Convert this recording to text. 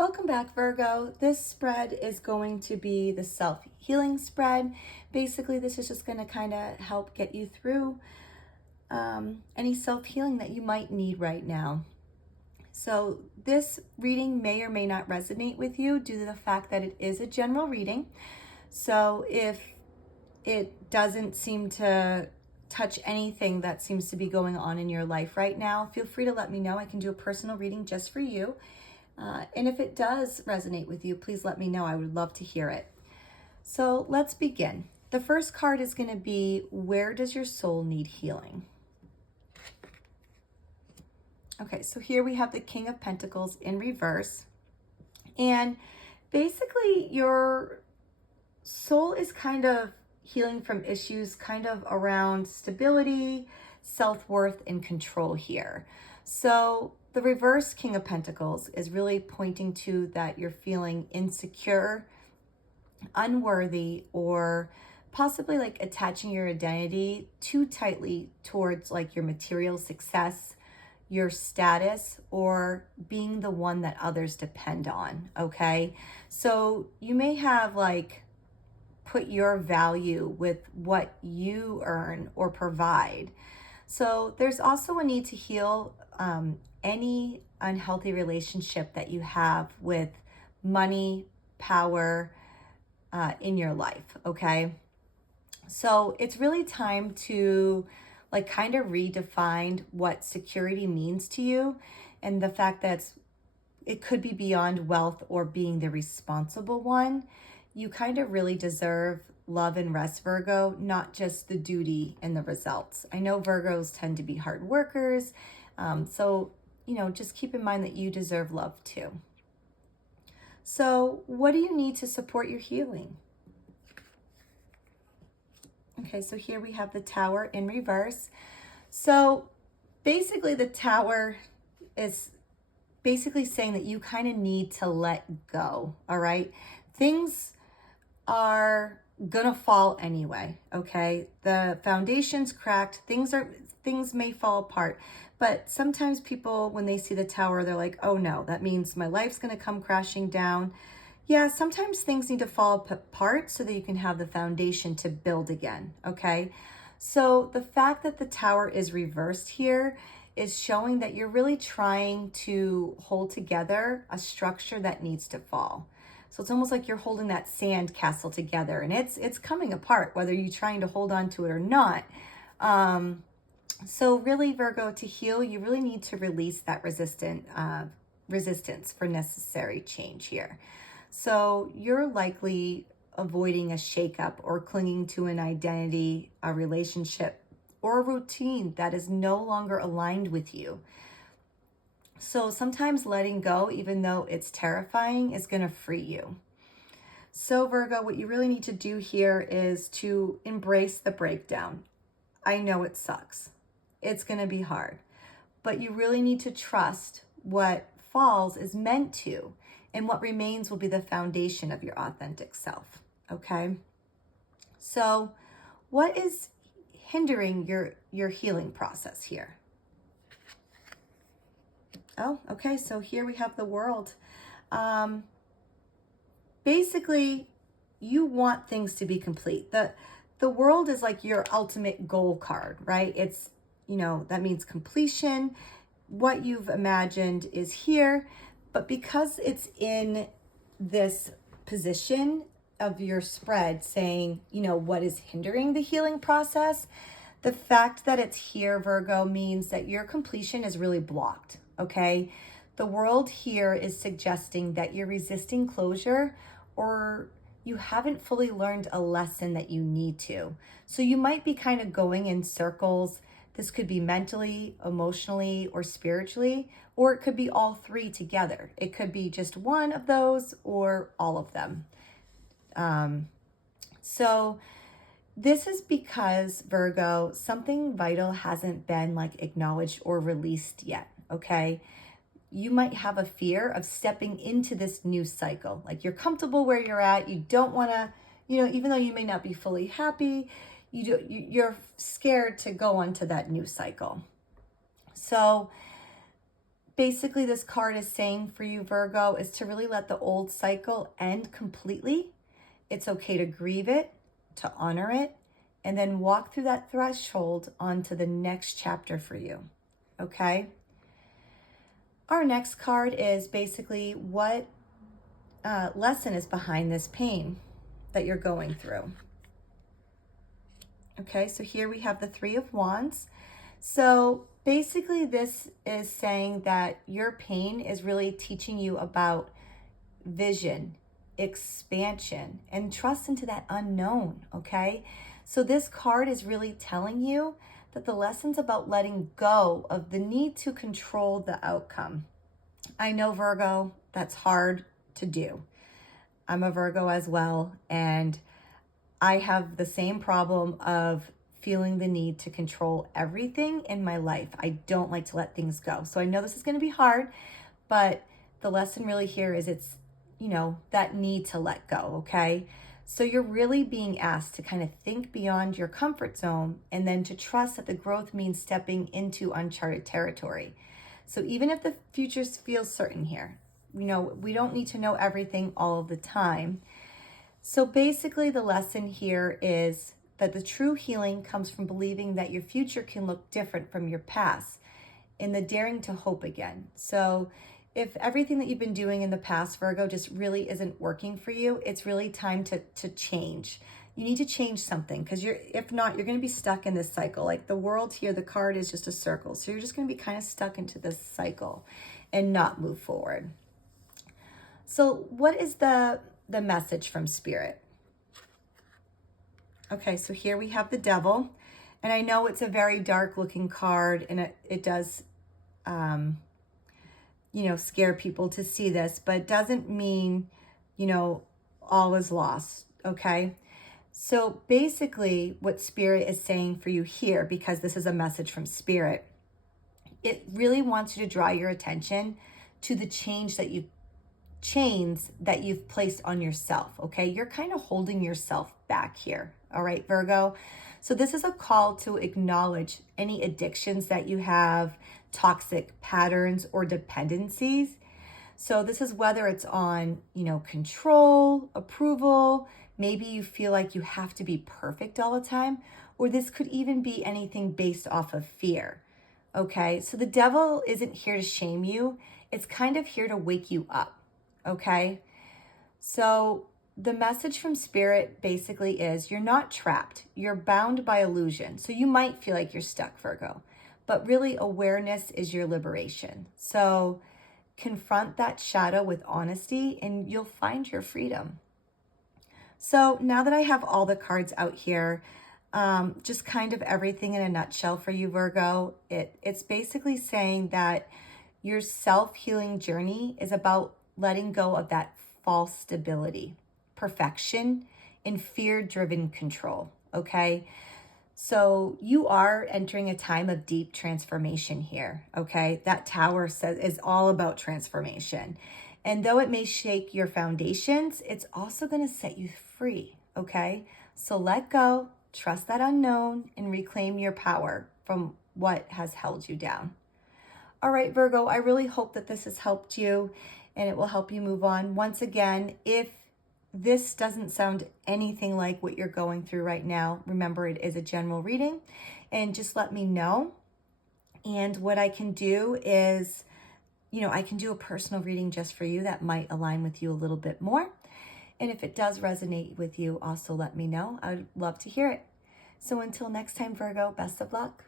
Welcome back, Virgo. This spread is going to be the self-healing spread. Basically, this is just going to kind of help get you through any self-healing that you might need right now. So this reading may or may not resonate with you due to the fact that it is a general reading. So if it doesn't seem to touch anything that seems to be going on in your life right now, feel free to let me know. I can do a personal reading just for you. And if it does resonate with you, please let me know. I would love to hear it. So let's begin. The first card is going to be, where does your soul need healing? Okay, so here we have the King of Pentacles in reverse. And basically your soul is kind of healing from issues kind of around stability, self-worth, and control here. So the reverse King of Pentacles is really pointing to that you're feeling insecure, unworthy, or possibly like attaching your identity too tightly towards like your material success, your status, or being the one that others depend on, okay? So you may have like put your value with what you earn or provide. So there's also a need to heal any unhealthy relationship that you have with money, power in your life, okay? So it's really time to like kind of redefine what security means to you, and the fact that it could be beyond wealth or being the responsible one. You kind of really deserve love and rest, Virgo, not just the duty and the results. I know Virgos tend to be hard workers, so just keep in mind that you deserve love too. So what do you need to support your healing? Okay, so here we have the Tower in reverse. So basically the Tower is basically saying that you kind of need to let go, all right? Things are gonna fall anyway, okay? The foundation's cracked, things may fall apart, but sometimes people, when they see the Tower, they're like, oh no, that means my life's gonna come crashing down. Yeah, sometimes things need to fall apart so that you can have the foundation to build again, okay? So the fact that the Tower is reversed here is showing that you're really trying to hold together a structure that needs to fall. So it's almost like you're holding that sand castle together, and it's coming apart, whether you're trying to hold on to it or not. So really, Virgo, to heal, you really need to release that resistance for necessary change here. So you're likely avoiding a shakeup or clinging to an identity, a relationship, or a routine that is no longer aligned with you. So sometimes letting go, even though it's terrifying, is going to free you. So Virgo, what you really need to do here is to embrace the breakdown. I know it sucks. It's going to be hard, but you really need to trust what falls is meant to, and what remains will be the foundation of your authentic self, okay? So what is hindering your healing process here? Oh, okay, so here we have the World. Basically, you want things to be complete. The World is like your ultimate goal card, right? It's, that means completion. What you've imagined is here, but because it's in this position of your spread saying, what is hindering the healing process, the fact that it's here, Virgo, means that your completion is really blocked, okay? The World here is suggesting that you're resisting closure, or you haven't fully learned a lesson that you need to. So you might be kind of going in circles. This could be mentally, emotionally, or spiritually, or it could be all three together. It could be just one of those or all of them. So this is because, Virgo, something vital hasn't been like acknowledged or released yet, okay? You might have a fear of stepping into this new cycle. Like you're comfortable where you're at. You don't want to, even though you may not be fully happy, you're scared to go onto that new cycle. So basically this card is saying for you, Virgo, is to really let the old cycle end completely. It's okay to grieve it, to honor it, and then walk through that threshold onto the next chapter for you, okay? Our next card is basically what lesson is behind this pain that you're going through. Okay, so here we have the Three of Wands. So basically this is saying that your pain is really teaching you about vision, expansion, and trust into that unknown, okay? So this card is really telling you that the lesson's about letting go of the need to control the outcome. I know, Virgo, that's hard to do. I'm a Virgo as well, and I have the same problem of feeling the need to control everything in my life. I don't like to let things go. So I know this is going to be hard, but the lesson really here is it's, that need to let go, okay? So you're really being asked to kind of think beyond your comfort zone and then to trust that the growth means stepping into uncharted territory. So even if the future feels certain here, we don't need to know everything all of the time. So basically the lesson here is that the true healing comes from believing that your future can look different from your past and the daring to hope again. So if everything that you've been doing in the past, Virgo, just really isn't working for you, it's really time to change. You need to change something because if not, you're going to be stuck in this cycle. Like the world here, the card is just a circle. So you're just going to be kind of stuck into this cycle and not move forward. So what is the message from Spirit? Okay, so here we have the Devil. And I know it's a very dark looking card and it does, scare people to see this, but it doesn't mean, all is lost, okay? So basically what Spirit is saying for you here, because this is a message from Spirit, it really wants you to draw your attention to the chains that you've placed on yourself, okay? You're kind of holding yourself back here, all right, Virgo? So this is a call to acknowledge any addictions that you have, toxic patterns or dependencies. So this is whether it's on, control, approval, maybe you feel like you have to be perfect all the time, or this could even be anything based off of fear, okay? So the Devil isn't here to shame you. It's kind of here to wake you up, okay? So the message from Spirit basically is you're not trapped. You're bound by illusion. So you might feel like you're stuck, Virgo, but really awareness is your liberation. So confront that shadow with honesty and you'll find your freedom. So now that I have all the cards out here, just kind of everything in a nutshell for you, Virgo, it's basically saying that your self-healing journey is about letting go of that false stability, perfection, and fear-driven control, okay? So you are entering a time of deep transformation here, okay? That tower is all about transformation. And though it may shake your foundations, it's also going to set you free, okay? So let go, trust that unknown, and reclaim your power from what has held you down. All right, Virgo, I really hope that this has helped you and it will help you move on. Once again, if this doesn't sound anything like what you're going through right now, remember it is a general reading and just let me know. And what I can do is, I can do a personal reading just for you that might align with you a little bit more. And if it does resonate with you, also let me know. I would love to hear it. So until next time, Virgo, best of luck.